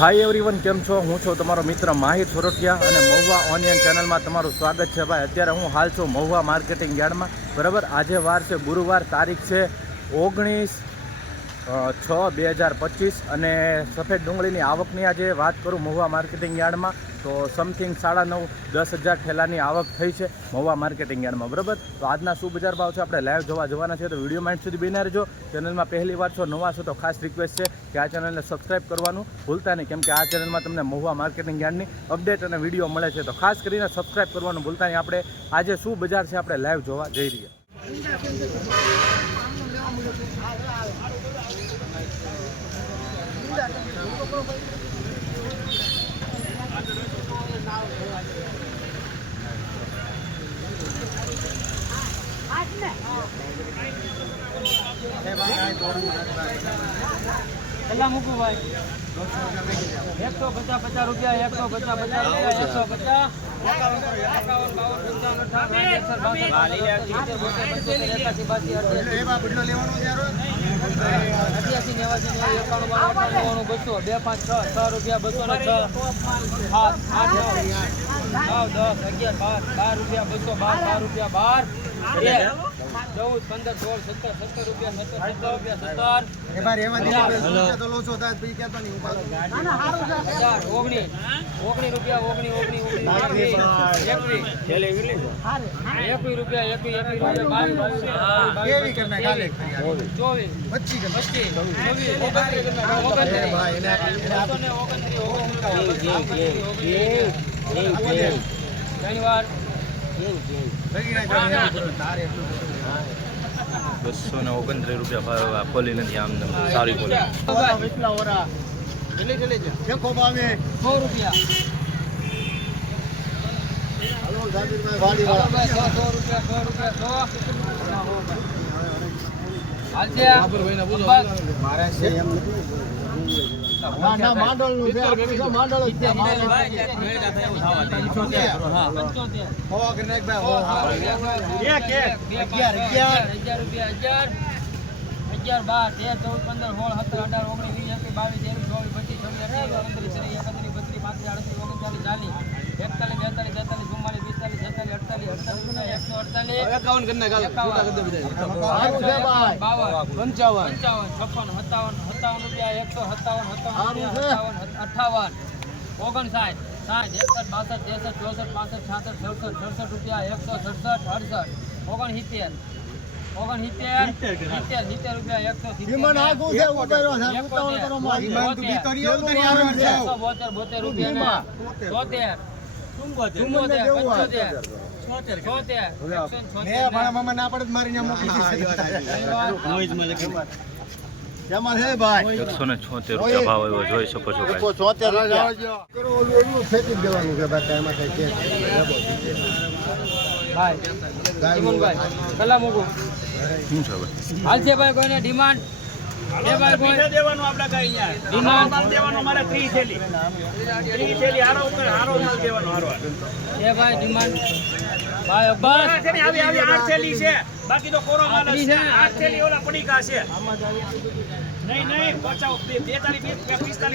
Hi everyone, કેમ છો? હું છું તમારો મિત્ર માહિર સોરઠિયા અને મહુવા ઓનિયન ચેનલમાં તમારું સ્વાગત છે. ભાઈ, અત્યારે હું હાલ છું મહુવા માર્કેટિંગ યાર્ડમાં. બરાબર, આજે વાર છે ગુરુવાર, તારીખ છે 19/6/2025 અને સફેદ ડુંગળીની આવકની આજે વાત કરું મહુવા માર્કેટિંગ યાર્ડમાં તો સમથિંગ 9.5-10 હજાર ઠેલાની આવક થઈ છે મહુવા માર્કેટિંગ યાર્ડમાં. બરાબર, તો આજના શું બજાર ભાવ છે આપણે લાઈવ જોવા જવાના છે. તો વિડીયોમાં એન્ડ સુધી બન્યા રહેજો. ચેનલમાં પહેલી વાર છો, નવા છો તો ખાસ રિક્વેસ્ટ છે કે આ ચેનલને સબસ્ક્રાઈબ કરવાનું ભૂલતા નહીં, કેમ કે આ ચેનલમાં તમને મહુવા માર્કેટિંગ યાર્ડની અપડેટ અને વિડીયો મળે છે. તો ખાસ કરીને સબસ્ક્રાઈબ કરવાનું ભૂલતા નહીં. આપણે આજે શું બજાર છે આપણે લાઈવ જોવા જઈ રહ્યા. કેટલા મૂકું ભાઈ? 150 રૂપિયા, 150 રૂપિયા, 229 રૂપિયા પોલી નથી, આમ સારી પોલી. 176 રૂપિયા ભાવ એવો જોઈ શકો છો. કેટલા મૂકું? શું છે હાલ છે ભાઈ? કોઈને ડિમાન્ડ દેવાનું આપણે કઈ ડિમાન્ડ દેવાનું મારે 30 થેલી હારો ઉપર હારો માલ દેવાનો હારો એ ભાઈ ડિમાન્ડ ભાઈ બસ આવી 8 થેલી છે, બાકી તો કોરો માલ છે. 8 થેલી ઓલા પડીકા છે. નહીં 50 42 45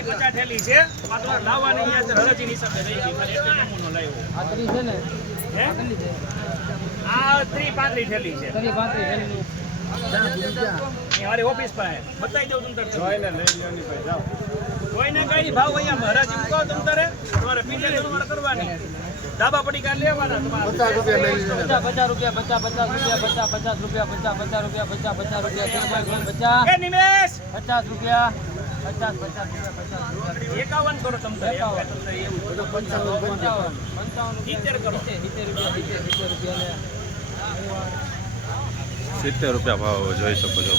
50 થેલી છે. પાછો લાવવાની અહીંયા હરજી ની હિસાબે રહી ગઈ, એટલે નમૂનો લાવ્યો. આ 30 છે ને? હે આ 30 35 થેલી છે. 35 થેલી મારી ઓફિસ પાસે બતાવી દઉં તમે જોઈને લઈ લેવાની ભાઈ. જાઓ જોઈને કઈ ભાવ અહીંયા હરાજી મૂકો તમારે પીને તમારે કરવાની. ડાબા પડીકા લેવાના તમારે 50 રૂપિયા 50 રૂપિયા એ નિમેશ 50 રૂપિયા 50 51 કરો તમે 70 રૂપિયા ભાવ જોઈ શકો છો.